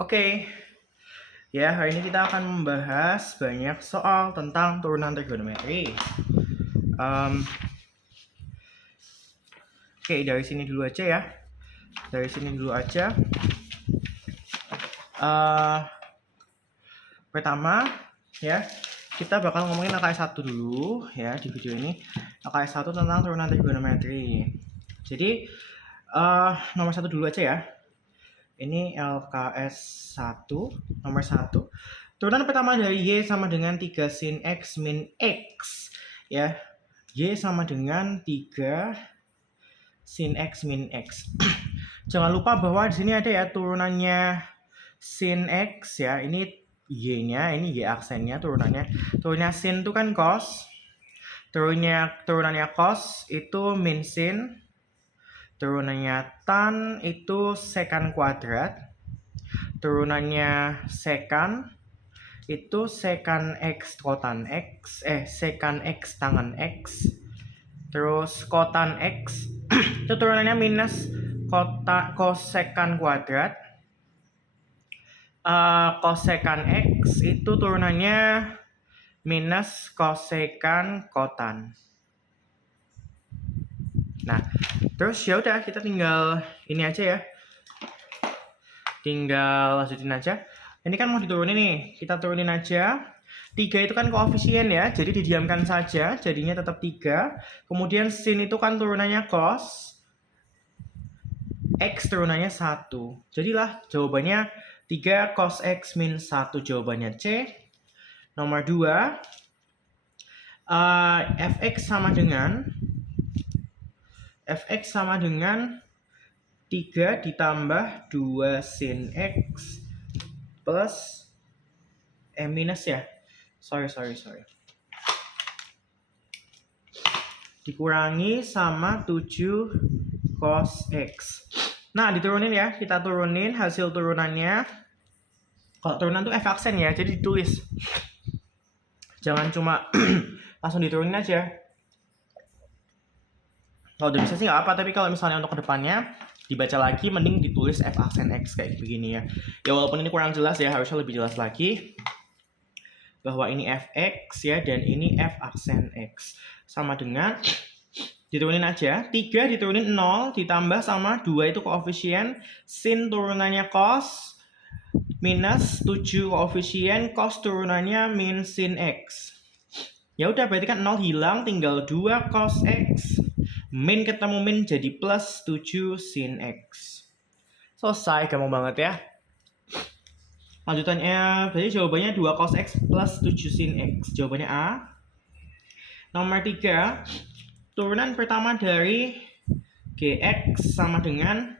Oke, ya hari ini kita akan membahas banyak soal tentang turunan trigonometri. Oke, dari sini dulu aja ya. Dari sini dulu aja. Pertama, ya kita bakal ngomongin LKS 1 dulu ya di video ini. LKS 1 tentang turunan trigonometri. Jadi nomor 1 dulu aja ya. Ini LKS 1, nomor 1. Turunan pertama dari Y sama dengan 3 sin X min X. Ya, Y sama dengan 3 sin X min X. Jangan lupa bahwa di sini ada ya turunannya sin X ya. Ini Y-nya, ini Y aksennya turunannya. Turunnya sin itu kan cos. Turunannya cos itu min sin. Turunannya tan itu secant kuadrat. Turunannya secant itu secant X kotan X. Secant X tangen X. Terus kotan X itu turunannya minus kosekant kuadrat. Kosekant X itu turunannya minus kosekant kotan. Nah, terus ya udah kita tinggal ini aja ya. Tinggal lanjutin aja. Ini kan mau diturunin nih. Kita turunin aja. 3 itu kan koefisien ya. Jadi didiamkan saja. Jadinya tetap 3. Kemudian sin itu kan turunannya cos. X turunannya 1. Jadilah jawabannya 3 cos X min 1. Jawabannya C. Nomor 2. Fx sama dengan 3 ditambah 2 sin X plus minus ya. Sorry. Dikurangi sama 7 cos X. Nah, diturunin ya. Kita turunin hasil turunannya. Kalau turunan tuh F aksen ya, jadi ditulis. Jangan cuma langsung diturunin aja. Kalau udah bisa sih nggak apa, tapi kalau misalnya untuk kedepannya dibaca lagi, mending ditulis F aksen X kayak begini ya. Ya walaupun ini kurang jelas ya, harusnya lebih jelas lagi. Bahwa ini Fx ya, dan ini F aksen X. Sama dengan, diturunin aja, 3 diturunin 0, ditambah sama 2 itu koefisien, sin turunannya cos, minus 7 koefisien, cos turunannya min sin X. Ya udah berarti kan 0 hilang, tinggal 2 cos X. Min ketemu min jadi plus 7 sin X. Selesai, gampang banget ya. Lanjutannya, berarti jawabannya 2 cos X plus 7 sin X. Jawabannya A. Nomor 3, turunan pertama dari GX sama dengan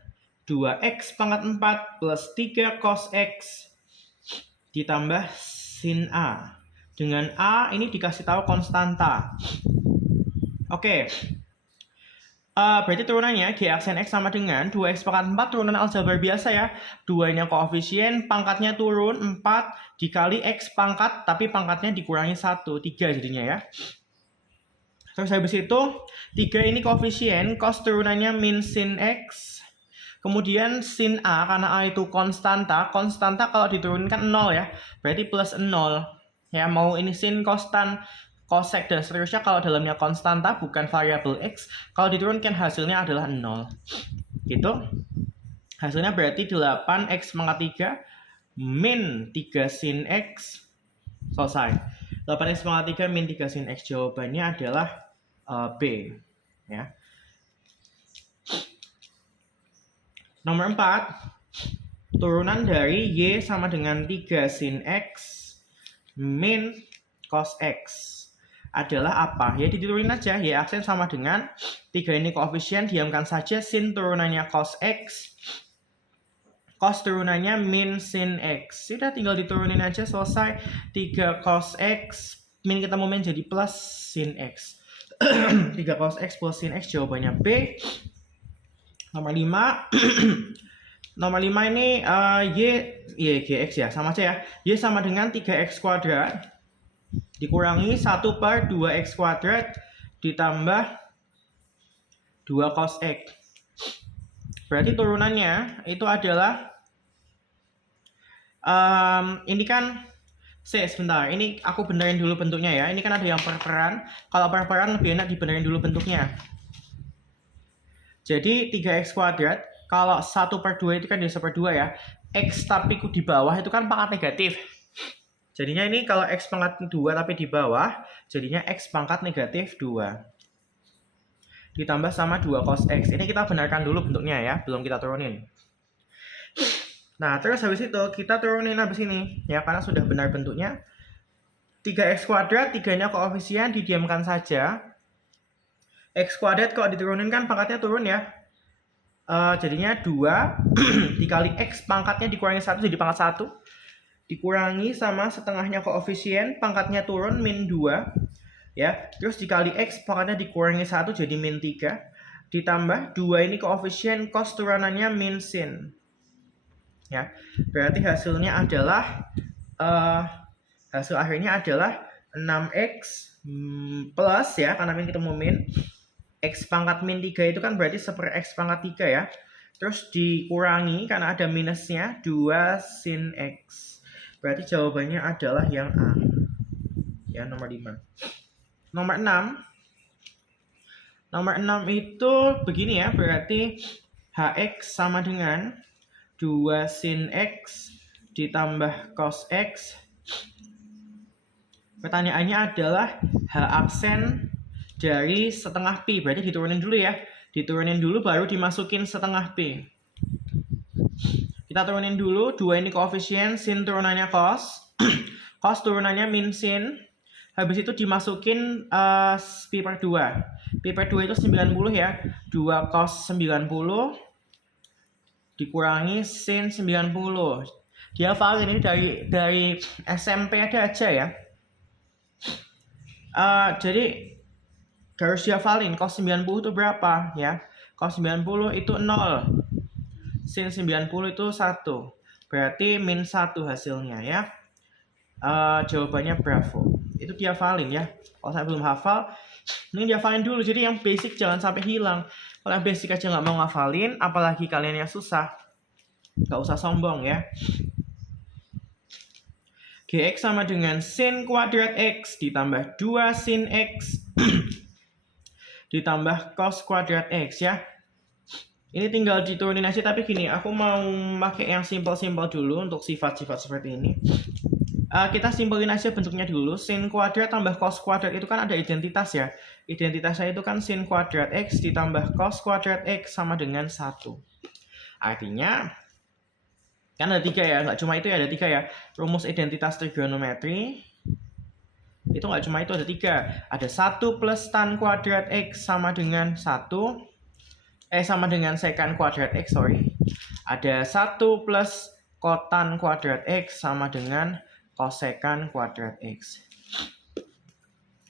2X pangkat 4 plus 3 cos X ditambah sin A. Dengan A ini dikasih tahu konstanta. Oke. Berarti turunannya G aksen X sama dengan 2X pangkat 4 turunan aljabar biasa ya. 2-nya koefisien, pangkatnya turun 4 dikali X pangkat, tapi pangkatnya dikurangi 1, 3 jadinya ya. Terus habis itu 3 ini koefisien, cos turunannya min sin X. Kemudian sin A, karena A itu konstanta kalau diturunkan 0 ya. Berarti plus 0. Ya, mau ini sin kostan, cosec dan seterusnya kalau dalamnya konstanta bukan variabel X, kalau diturunkan hasilnya adalah 0. Gitu. Hasilnya berarti 8X pangkat 3 min 3 sin X. Selesai. 8X pangkat 3 min 3 sin X. Jawabannya adalah B. Ya. Nomor 4. Turunan dari Y sama dengan 3 sin X min cos X adalah apa? Ya diturunin aja. Y aksen sama dengan 3 ini koefisien, diamkan saja sin turunannya cos X. Cos turunannya min sin X. Sudah tinggal diturunin aja, selesai. 3 cos X min ketemu min jadi plus sin X. 3 cos X plus sin X, jawabannya B. Nomor 5. Nomor 5 ini Y GX ya, sama aja ya. Y sama dengan 3X kuadrat dikurangi 1 per 2X kuadrat ditambah 2 cos X. Berarti turunannya itu adalah Ini kan sebentar, ini aku benerin dulu bentuknya ya. Ini kan ada yang per-peran. Kalau per-peran lebih enak dibenerin dulu bentuknya. Jadi 3x kuadrat, kalau 1/2 itu kan dia 1/2 ya. X tapi di bawah itu kan pangkat negatif. Jadinya ini kalau X pangkat 2 tapi di bawah, jadinya X pangkat negatif 2. Ditambah sama 2 cos X. Ini kita benarkan dulu bentuknya ya, belum kita turunin. Nah, terus habis itu kita turunin habis ini ya, karena sudah benar bentuknya. 3x kuadrat, 3-nya koefisien, didiamkan saja. X kuadrat kalau diturunin kan pangkatnya turun ya. Jadinya 2 dikali X pangkatnya dikurangi 1 jadi pangkat 1. Dikurangi sama setengahnya koefisien, pangkatnya turun min 2. Ya, terus dikali X pangkatnya dikurangi 1 jadi min 3. Ditambah 2 ini koefisien, cos turunannya min sin. Ya, berarti hasilnya adalah hasil akhirnya adalah 6x plus ya, karena min ketemu min. X pangkat min 3 itu kan berarti 1/x pangkat 3 ya. Terus dikurangi karena ada minusnya 2 sin x. Berarti jawabannya adalah yang A. Ya, nomor 5. Nomor 6. Nomor 6 itu begini ya, berarti hx sama dengan 2 sin x ditambah cos x. Pertanyaannya adalah h aksen dari setengah pi. Berarti diturunin dulu ya. Diturunin dulu baru dimasukin setengah pi. Kita turunin dulu. 2 ini koefisien, sin turunannya cos. Cos turunannya min sin. Habis itu dimasukin pi per 2. Pi per 2 itu 90 ya. 2 cos 90 dikurangi sin 90. Dihafalin ini dari SMP ada aja ya. Jadi harus dihafalin cos 90 itu berapa ya. Cos 90 itu 0. Sin 90 itu 1. Berarti min 1 hasilnya ya. Jawabannya bravo. Itu dihafalin ya. Kalau saya belum hafal, ini dihafalin dulu. Jadi yang basic jangan sampai hilang. Kalau yang basic aja nggak mau ngafalin, apalagi kalian yang susah, nggak usah sombong ya. Gx sama dengan sin kuadrat x ditambah 2 sin x ditambah cos kuadrat x ya. Ini tinggal diturunin aja, tapi gini, aku mau pakai yang simpel-simpel dulu untuk sifat-sifat seperti ini. Kita simpelin aja bentuknya dulu. Sin kuadrat tambah cos kuadrat itu kan ada identitas ya. Identitasnya itu kan sin kuadrat x ditambah cos kuadrat x sama dengan 1. Artinya kan ada 3 ya, nggak cuma itu ya, ada 3 ya. Rumus identitas trigonometri itu nggak cuma itu, ada 3. Ada 1 plus tan kuadrat x sama dengan 1. Sama dengan secant kuadrat x, sorry. Ada 1 plus kotan kuadrat x sama dengan kosekan kuadrat x.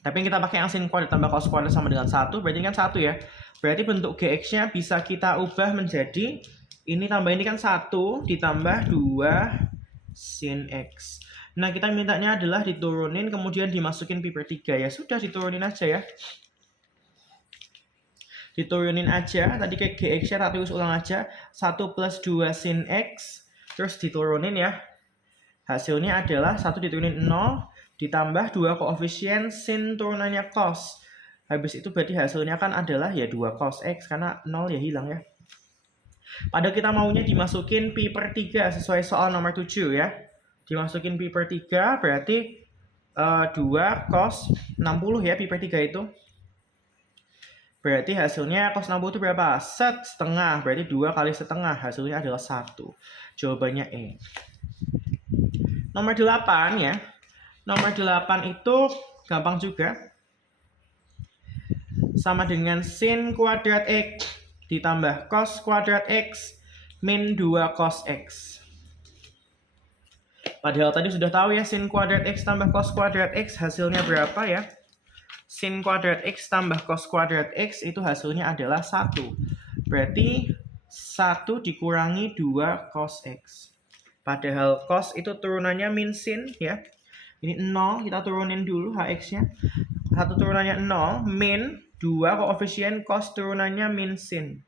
Tapi kita pakai yang sin kuadrat tambah cos kuadrat sama dengan 1, berarti kan 1 ya. Berarti bentuk gx-nya bisa kita ubah menjadi ini tambah ini kan 1 ditambah 2 sin x. Nah, kita mintanya adalah diturunin kemudian dimasukin pi per 3 ya. Sudah, diturunin aja ya. Diturunin aja, tadi kayak gx-nya tak tulis ulang aja. 1 plus 2 sin x, terus diturunin ya. Hasilnya adalah 1 diturunin 0, ditambah 2 koefisien sin turunannya cos. Habis itu berarti hasilnya kan adalah ya 2 cos x, karena 0 ya hilang ya. Padahal kita maunya dimasukin pi per 3 sesuai soal nomor 7 ya. Dimasukin pi per 3 berarti 2 cos 60 ya, pi per 3 itu. Berarti hasilnya cos 60 itu berapa? Setengah, berarti 2 kali setengah, hasilnya adalah 1. Jawabannya E. Nomor 8 ya. Nomor 8 itu gampang juga. Sama dengan sin kuadrat x ditambah cos kuadrat x min 2 cos x. Padahal tadi sudah tahu ya, sin kuadrat x tambah cos kuadrat x hasilnya berapa ya? Sin kuadrat x tambah cos kuadrat x itu hasilnya adalah 1. Berarti 1 dikurangi 2 cos x. Padahal cos itu turunannya min sin ya. Ini 0, kita turunin dulu hx-nya. 1 turunannya 0, min 2 koefisien cos turunannya min sin.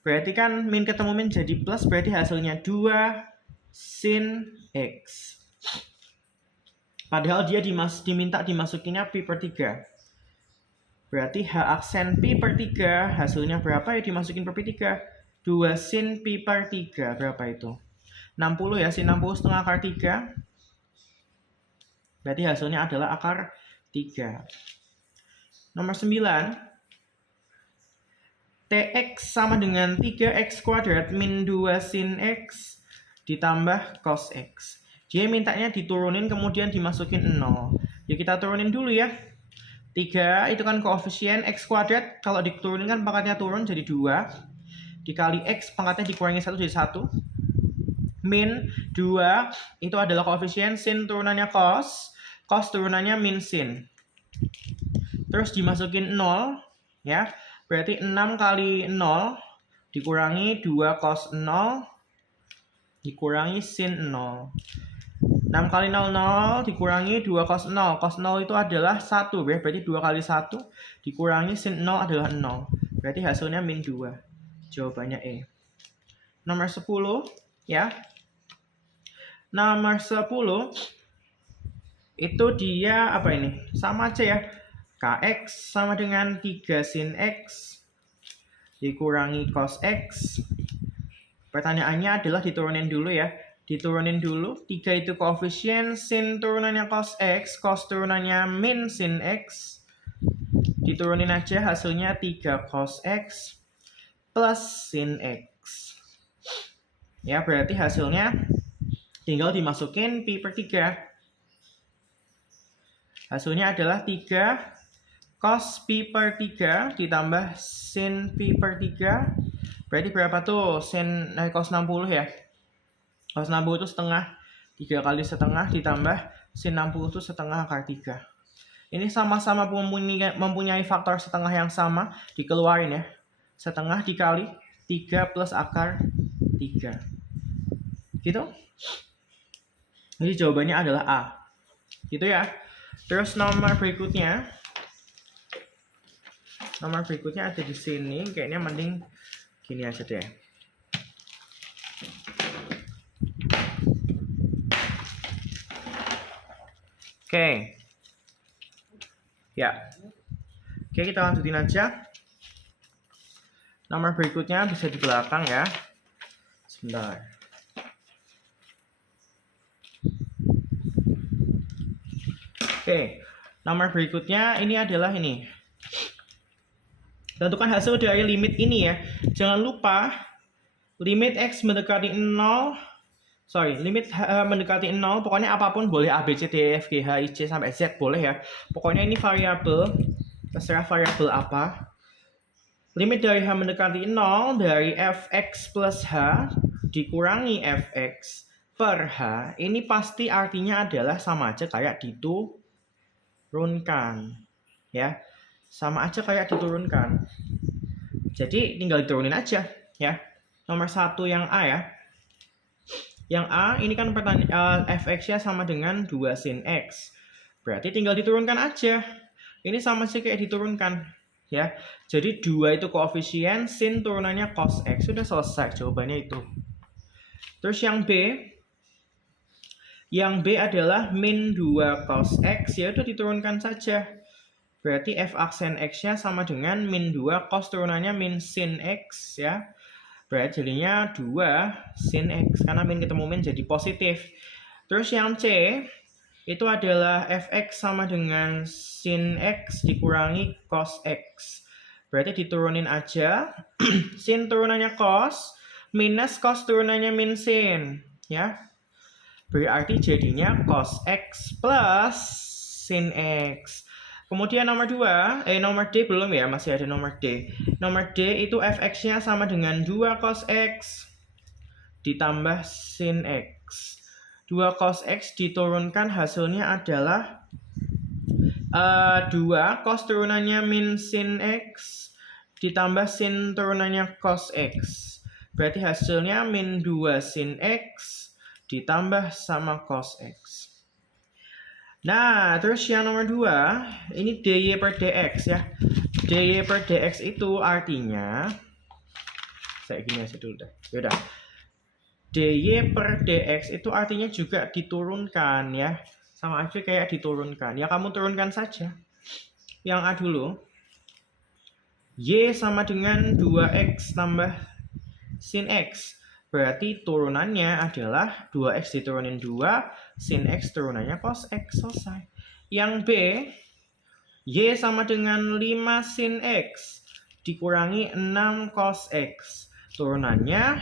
Berarti kan min ketemu min jadi plus, berarti hasilnya 2 sin X. Padahal dia diminta dimasukinnya pi per 3. Berarti H aksen pi per 3 hasilnya berapa ya dimasukin per pi 3? 2 sin pi per 3. Berapa itu? 60 ya, sin 60 setengah akar 3. Berarti hasilnya adalah akar 3. Nomor 9. Tx sama dengan 3x kuadrat min 2 sin x ditambah cos x. Dia mintanya diturunin kemudian dimasukin 0. Ya kita turunin dulu ya. 3 itu kan koefisien x kuadrat. Kalau diturunin kan pangkatnya turun jadi 2. Dikali x pangkatnya dikurangi 1 jadi 1. Min 2 itu adalah koefisien sin turunannya cos. Cos turunannya min sin. Terus dimasukin 0 ya. Berarti 6 kali 0 dikurangi 2 cos 0 dikurangi sin 0. 6 kali 0 dikurangi 2 cos 0. Cos 0 itu adalah 1 ya. Berarti 2 kali 1 dikurangi sin 0 adalah 0. Berarti hasilnya min 2. Jawabannya E. Nomor 10 ya. Nomor 10 itu dia apa ini? Sama aja ya. Kx sama dengan 3 sin x dikurangi cos x. Pertanyaannya adalah diturunin dulu ya. Diturunin dulu. 3 itu koefisien sin turunannya cos x. Cos turunannya min sin x. Diturunin aja hasilnya 3 cos x plus sin x. Ya berarti hasilnya tinggal dimasukin pi per 3. Hasilnya adalah 3 cos pi per 3 ditambah sin pi per 3. Berarti berapa tuh? Sin cos 60 ya. Cos 60 itu setengah. 3 kali setengah ditambah sin 60 itu setengah akar 3. Ini sama-sama mempunyai faktor setengah yang sama. Dikeluarin ya. Setengah dikali 3 plus akar 3. Gitu. Jadi jawabannya adalah A. Gitu ya. Terus nomor berikutnya. Nomor berikutnya ada di sini. Kayaknya mending gini aja deh. Oke. Ya. Oke, kita lanjutin aja. Nomor berikutnya bisa di belakang ya. Sebentar. Oke. Nomor berikutnya ini adalah ini. Tentukan hasil dari limit ini ya. Jangan lupa limit x mendekati 0. Limit mendekati 0. Pokoknya apapun boleh A, B, C, D, E, F, G, H, I, C sampai Z boleh ya. Pokoknya ini variabel. Terserah variabel apa. Limit dari H mendekati 0 dari Fx plus H dikurangi Fx per H. Ini pasti artinya adalah sama aja kayak diturunkan. Ya. Sama aja kayak diturunkan. Jadi tinggal diturunin aja ya. Nomor 1 yang A ya. Yang A ini kan fx-nya sama dengan 2 sin x. Berarti tinggal diturunkan aja. Ini sama sih kayak diturunkan ya. Jadi 2 itu koefisien, sin turunannya cos x. Sudah selesai jawabannya itu. Terus yang B. Yang B adalah min 2 cos x. Ya udah diturunkan saja. Berarti f aksen x-nya sama dengan min 2 cos turunannya min sin x ya. Berarti jadinya 2 sin x. Karena min ketemu min jadi positif. Terus yang C itu adalah fx sama dengan sin x dikurangi cos x. Berarti diturunin aja. Sin turunannya cos minus cos turunannya min sin ya. Berarti jadinya cos x plus sin x. Kemudian nomor 2, nomor D belum ya, masih ada nomor D. Nomor D itu fx-nya sama dengan 2 cos x ditambah sin x. 2 cos x diturunkan hasilnya adalah 2 cos turunannya min sin x ditambah sin turunannya cos x. Berarti hasilnya min 2 sin x ditambah sama cos x. Nah, terus yang nomor 2, ini dy per dx ya. dy per dx itu artinya, saya gini aja dulu deh. Yaudah. dy per dx itu artinya juga diturunkan ya. Sama aja kayak diturunkan. Ya kamu turunkan saja. Yang A dulu. Y sama dengan 2x tambah sin x. Berarti turunannya adalah 2x diturunin 2, sin x turunannya cos x. Selesai. Yang B, Y sama dengan 5 sin x dikurangi 6 cos x. Turunannya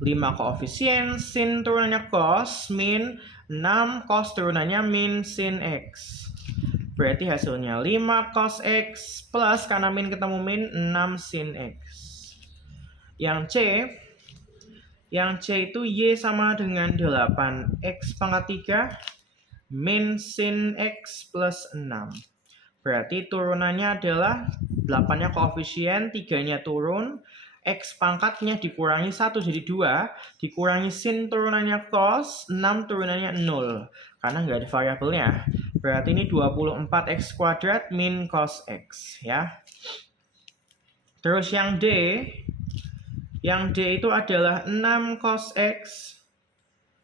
5 koefisien, sin turunannya cos, min 6 cos turunannya min sin x. Berarti hasilnya 5 cos x plus, karena min ketemu min, 6 sin x. Yang C itu Y sama dengan 8x pangkat 3 min sin x plus 6. Berarti turunannya adalah 8-nya koefisien, 3-nya turun, x pangkatnya dikurangi 1 jadi 2, dikurangi sin turunannya cos, 6 turunannya 0. Karena nggak ada variabelnya. Berarti ini 24x kuadrat min cos x ya. Terus yang D itu adalah 6 cos x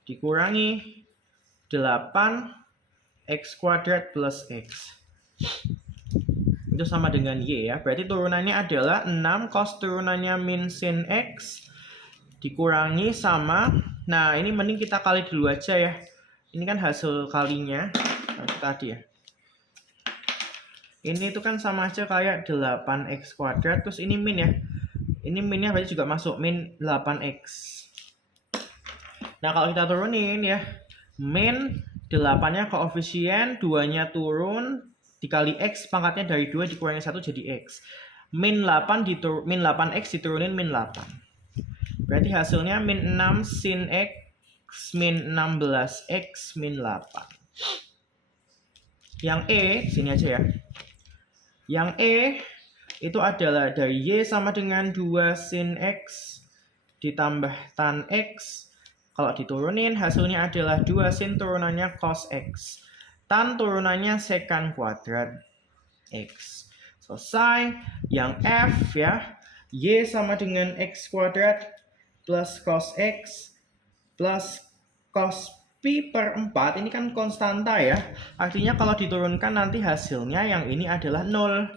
dikurangi 8x kuadrat plus x. Itu sama dengan Y ya. Berarti turunannya adalah 6 cos turunannya min sin X dikurangi sama, nah ini mending kita kali dulu aja ya. Ini kan hasil kalinya tadi ya. Ini itu kan sama aja kayak 8x kuadrat, terus ini min ya. Ini minnya berarti juga masuk min 8x. Nah kalau kita turunin ya, min 8-nya koefisien, 2-nya turun, dikali x pangkatnya dari 2 dikurangi 1 jadi x. Min 8x diturunin min 8. Berarti hasilnya min 6 sin x min 16x min 8. Yang E, sini aja ya. Yang E itu adalah dari Y sama dengan 2 sin x ditambah tan x. Kalau diturunin hasilnya adalah 2 sin turunannya cos x. Tan turunannya secant kuadrat x. Selesai. Yang F ya, Y sama dengan x kuadrat plus cos x plus cos pi per 4. Ini kan konstanta ya. Artinya kalau diturunkan nanti hasilnya yang ini adalah 0.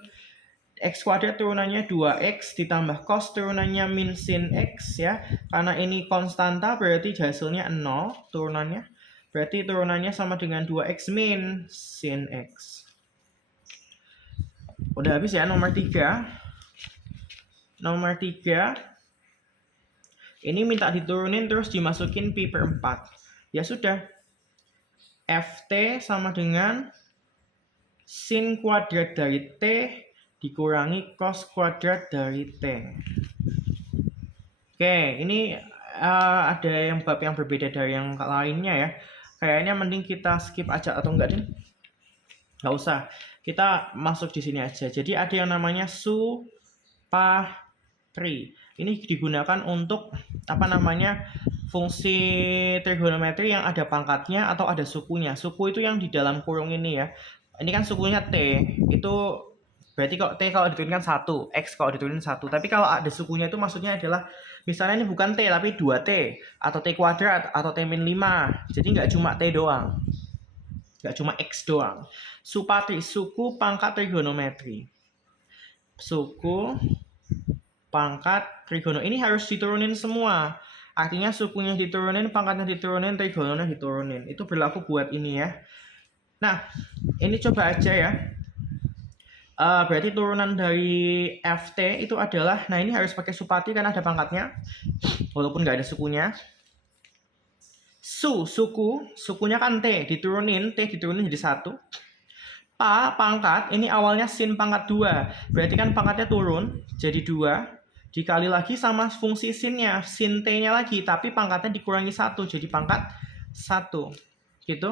X kuadrat turunannya 2x ditambah cos turunannya min sin x ya. Karena ini konstanta berarti hasilnya 0 turunannya. Berarti turunannya sama dengan 2x min sin x. Udah habis ya nomor 3. Nomor 3. Ini minta diturunin terus dimasukin pi per 4. Ya sudah. Ft sama dengan sin kuadrat dari t dikurangi cos kuadrat dari t. Oke, ini ada yang bab yang berbeda dari yang lainnya ya. Kayaknya mending kita skip aja atau enggak deh? Nggak usah. Kita masuk di sini aja. Jadi ada yang namanya supatri. Ini digunakan untuk fungsi trigonometri yang ada pangkatnya atau ada sukunya. Suku itu yang di dalam kurung ini ya. Ini kan sukunya T. Itu berarti kalau T kalau diturunkan 1, X kalau diturunin 1. Tapi kalau ada sukunya itu maksudnya adalah misalnya ini bukan T tapi 2T atau T kuadrat atau T min 5. Jadi nggak cuma T doang. Nggak cuma X doang. Supatri, suku pangkat trigonometri. Suku pangkat trigonometri. Ini harus diturunin semua. Artinya sukunya diturunin, pangkatnya diturunin, trigononya diturunin. Itu berlaku buat ini ya. Nah, ini coba aja ya. Berarti turunan dari Ft itu adalah, nah ini harus pakai supatri karena ada pangkatnya. Walaupun nggak ada sukunya. Sukunya kan T diturunin jadi 1. Pangkat, ini awalnya sin pangkat 2. Berarti kan pangkatnya turun, jadi 2. Dikali lagi sama fungsi sinnya, sin T-nya lagi. Tapi pangkatnya dikurangi 1, jadi pangkat 1. Gitu.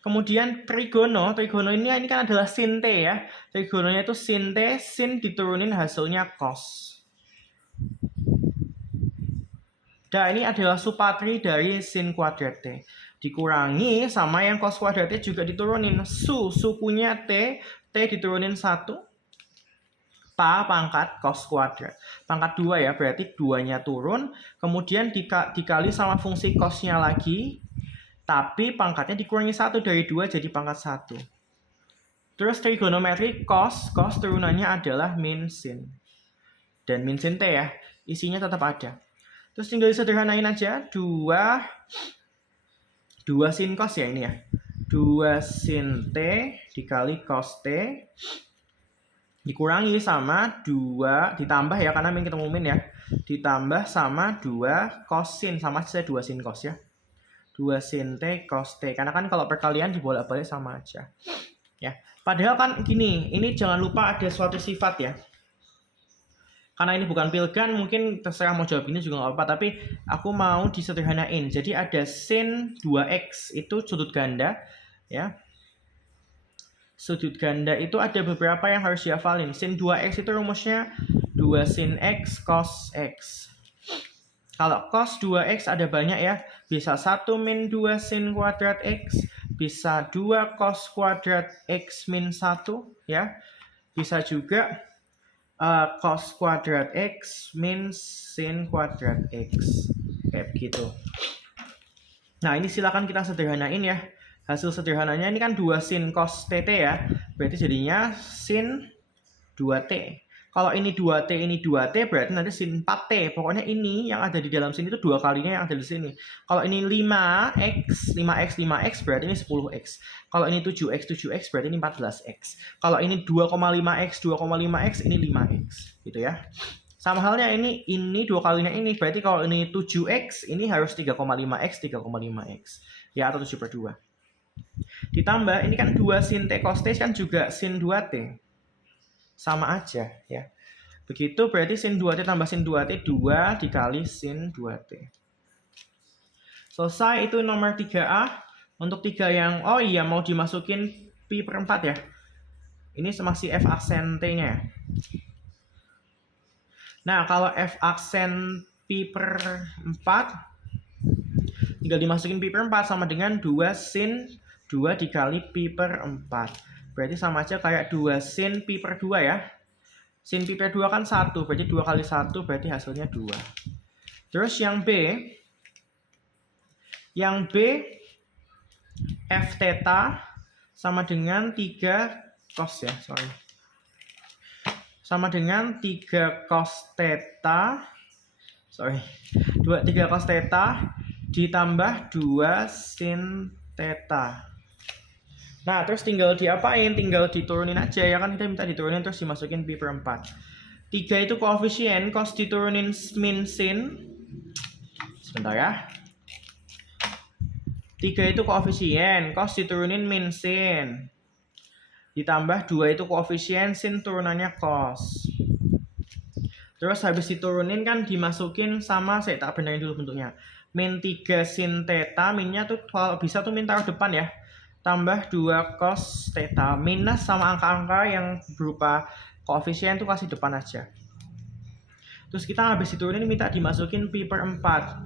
Kemudian trigono ini kan adalah sin T ya. Trigononya itu sin T, sin diturunin hasilnya cos. Dan ini adalah supatri dari sin kuadrat T. Dikurangi sama yang cos kuadrat T juga diturunin. Sukunya T diturunin 1. pa pangkat cos kuadrat. Pangkat 2 ya, berarti 2-nya turun, kemudian dikali sama fungsi cosnya lagi, tapi pangkatnya dikurangi 1 dari 2 jadi pangkat 1. Terus trigonometri cos turunannya adalah min sin. Dan min sin T ya, isinya tetap ada. Terus tinggal disederhanain aja, 2 sin cos ya ini ya. 2 sin T dikali cos T dikurangi sama 2 ditambah ya, karena min ketemu min ya, ditambah sama 2 cos sin, sama saja 2 sin cos ya. 2 sin T cos T, karena kan kalau perkalian dibolak-balik sama aja ya. Padahal kan gini, ini jangan lupa ada suatu sifat ya, karena ini bukan pilgan, mungkin terserah mau jawab ini juga nggak apa-apa, tapi aku mau disederhanain. Jadi ada sin 2x itu sudut ganda ya. Sudut ganda itu ada beberapa yang harus dihafalin. Sin 2x itu rumusnya 2 sin x cos x. Kalau cos 2x ada banyak ya. Bisa 1 min 2 sin kuadrat x. Bisa 2 cos kuadrat x min 1 ya. Bisa juga cos kuadrat x min sin kuadrat x. Kayak begitu. Nah ini silakan kita sederhanain ya. Hasil sederhananya ini kan 2 sin cos TT ya. Berarti jadinya sin 2T. Kalau ini 2T, ini 2T, berarti nanti sin 4T. Pokoknya ini yang ada di dalam sini itu 2 kalinya yang ada di sini. Kalau ini 5x, 5x, berarti ini 10x. Kalau ini 7x, 7x, berarti ini 14x. Kalau ini 2,5x, 2,5x, ini 5x. Gitu ya. Sama halnya ini 2 kalinya ini. Berarti kalau ini 7x, ini harus 3,5x, 3,5x. Ya, atau 7/2. Ditambah ini kan 2 sin T cos T kan juga sin 2T. Sama aja ya. Begitu berarti sin 2T tambah sin 2T 2 dikali sin 2T. Selesai, itu nomor 3A. Untuk 3 yang oh iya mau dimasukin pi per 4 ya. Ini masih F aksen T-nya. Nah, kalau F aksen pi per 4 tinggal dimasukin pi per 4 sama dengan 2 sin 2 dikali pi per 4. Berarti sama aja kayak 2 sin pi per 2 ya. Sin pi per 2 kan 1, berarti 2 kali 1 berarti hasilnya 2. Terus yang B F theta sama dengan 3 cos ya, sama dengan 3 cos theta. 3 cos theta ditambah 2 sin theta. Nah, terus tinggal diapain? Tinggal diturunin aja ya kan, kita minta diturunin terus dimasukin pi per 4. 3 itu koefisien, cos diturunin min sin. Sebentar ya. 3 itu koefisien, cos diturunin min sin. Ditambah 2 itu koefisien, sin turunannya cos. Terus habis diturunin kan dimasukin sama, saya tak benerin dulu bentuknya. Min 3 sin theta, minnya tuh kalau bisa tuh min taruh depan ya. Tambah 2 cos theta, minus sama angka-angka yang berupa koefisien tuh kasih depan aja. Terus kita habis diturunin minta dimasukin pi per 4.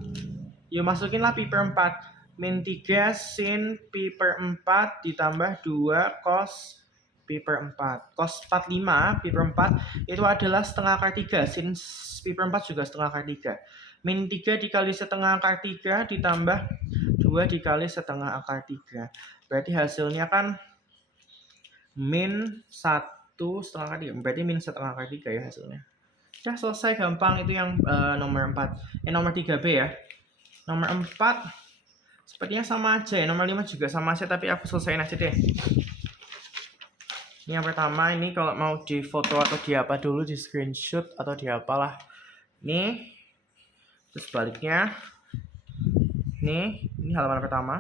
Yuk masukinlah pi per 4. Min 3 sin pi per 4 ditambah 2 cos pi per 4. Cos 45 pi per 4 itu adalah setengah akar 3. Sin pi per 4 juga setengah akar 3. Min 3 dikali setengah akar 3 ditambah 2 dikali setengah akar 3. Berarti hasilnya kan min 1 setengah akar 3. Berarti min setengah akar 3 ya hasilnya. Udah selesai, gampang. Itu yang nomor 4. Nomor 3B ya. Nomor 4 sepertinya sama aja ya. Nomor 5 juga sama aja, tapi aku selesaiin aja deh. Ini yang pertama, ini kalau mau di foto atau di apa dulu, di screenshot atau di apalah. Ini terus baliknya. Ini halaman pertama.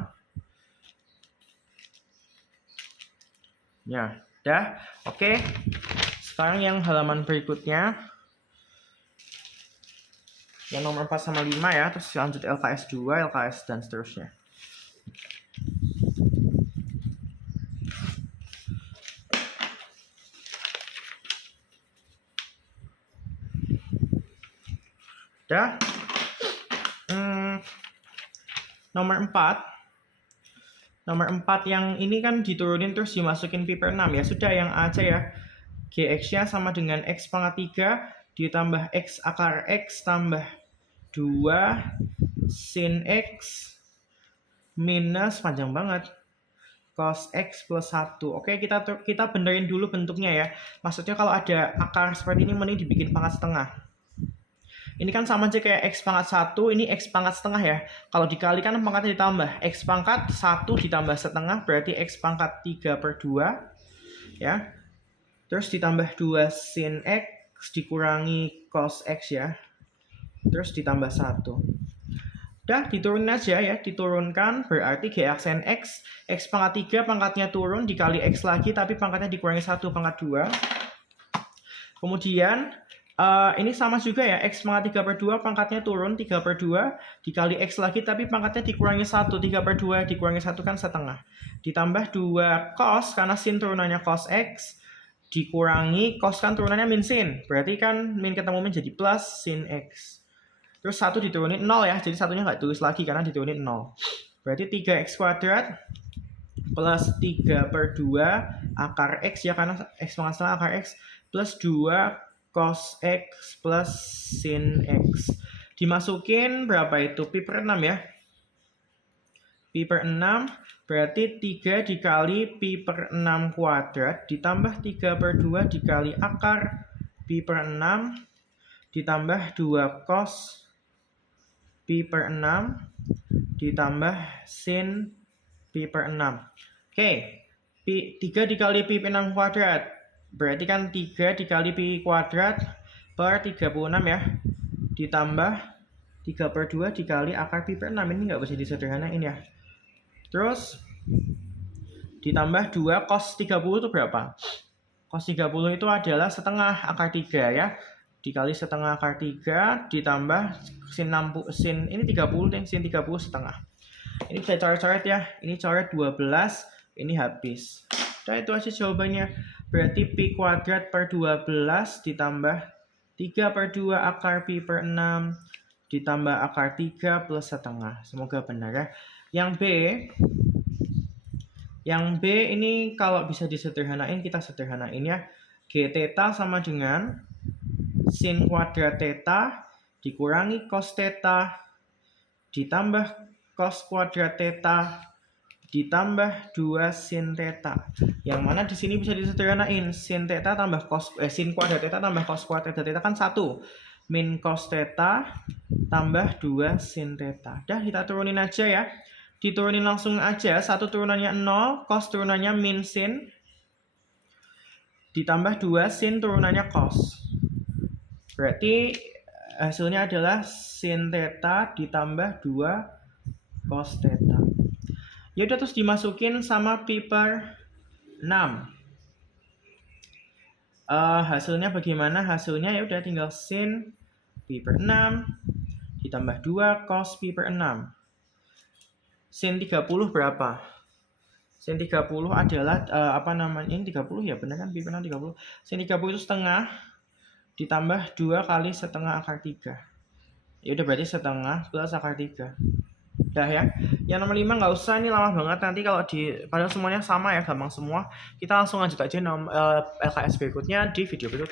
Ya, udah. Oke. Sekarang yang halaman berikutnya. Yang nomor 4 sama 5 ya, terus lanjut LKS 2, LKS dan seterusnya. Udah. Nomor 4. Nomor 4 yang ini kan diturunin terus dimasukin pi per 6 ya. Sudah yang A aja ya. GX-nya sama dengan X pangkat 3 ditambah X akar X tambah 2 sin X minus panjang banget cos X plus 1. Oke, kita benerin dulu bentuknya ya. Maksudnya kalau ada akar seperti ini mending dibikin pangkat setengah. Ini kan sama aja kayak X pangkat 1, ini X pangkat setengah ya. Kalau dikalikan pangkatnya ditambah. X pangkat 1 ditambah setengah berarti X pangkat 3/2 ya. Terus ditambah 2 sin X dikurangi cos X ya. Terus ditambah 1. Udah, diturunin aja ya, diturunkan berarti GX sin X, X pangkat 3 pangkatnya turun dikali X lagi tapi pangkatnya dikurangi 1 pangkat 2. Kemudian ini sama juga ya, X pangkat 3/2 pangkatnya turun 3/2 dikali X lagi tapi pangkatnya dikurangi 1, 3/2 dikurangi 1 kan setengah. Ditambah 2 cos karena sin turunannya cos X dikurangi cos kan turunannya min sin, berarti kan min ketemu min jadi plus sin X. Terus 1 diturunin 0 ya, jadi satunya nggak tulis lagi karena diturunin 0. Berarti 3x kuadrat plus 3/2 akar x ya, karena x pangkat setengah akar x plus 2 cos x plus sin x. Dimasukin berapa itu? Pi/6 ya. Pi/6 berarti 3 dikali Pi/6 kuadrat ditambah 3/2 dikali akar Pi/6 ditambah 2 cos Pi/6 ditambah sin Pi/6. Oke, 3 dikali Pi/6 kuadrat. Berarti kan 3 dikali Pi kuadrat per 36 ya. Ditambah 3/2 dikali akar Pi/6. Ini nggak bisa disederhanain ya. Terus ditambah 2 cos 30 itu berapa? Cos 30 itu adalah setengah akar 3 ya. Dikali setengah akar 3 ditambah sin 60 sin ini 30 deh, sin 30 setengah. Ini bisa coret-coret ya. Ini coret 12, ini habis. Nah, itu aja jawabannya. Berarti pi kuadrat per 12 ditambah 3/2 akar Pi/6 ditambah akar 3 plus setengah. Semoga benar ya. Yang B ini kalau bisa disederhanain kita sederhanain ya. G theta sama dengan sin kuadrat theta dikurangi cos theta ditambah cos kuadrat theta ditambah 2 sin theta. Yang mana di sini bisa disederhanain, sin theta tambah sin kuadrat theta tambah cos kuadrat theta kan 1 min cos theta tambah 2 sin theta. Dah, kita turunin aja ya. Diturunin langsung aja, 1 turunannya 0, cos turunannya min sin ditambah 2 sin turunannya cos. Berarti hasilnya adalah sin theta ditambah 2 cos theta. Ya udah, terus dimasukin sama Pi/6. Hasilnya bagaimana? Hasilnya ya udah tinggal sin Pi/6 ditambah 2 cos Pi/6. Sin 30 berapa? Sin 30 adalah ini 30 ya, benar kan? Pi/6 30. Sin 30 itu setengah ditambah 2 kali setengah akar 3. Ya udah, berarti setengah plus akar 3. Udah ya. Yang nomor 5 nggak usah, ini lama banget. Nanti kalau padahal semuanya sama ya, gampang semua. Kita langsung lanjut aja LKS berikutnya di video berikutnya.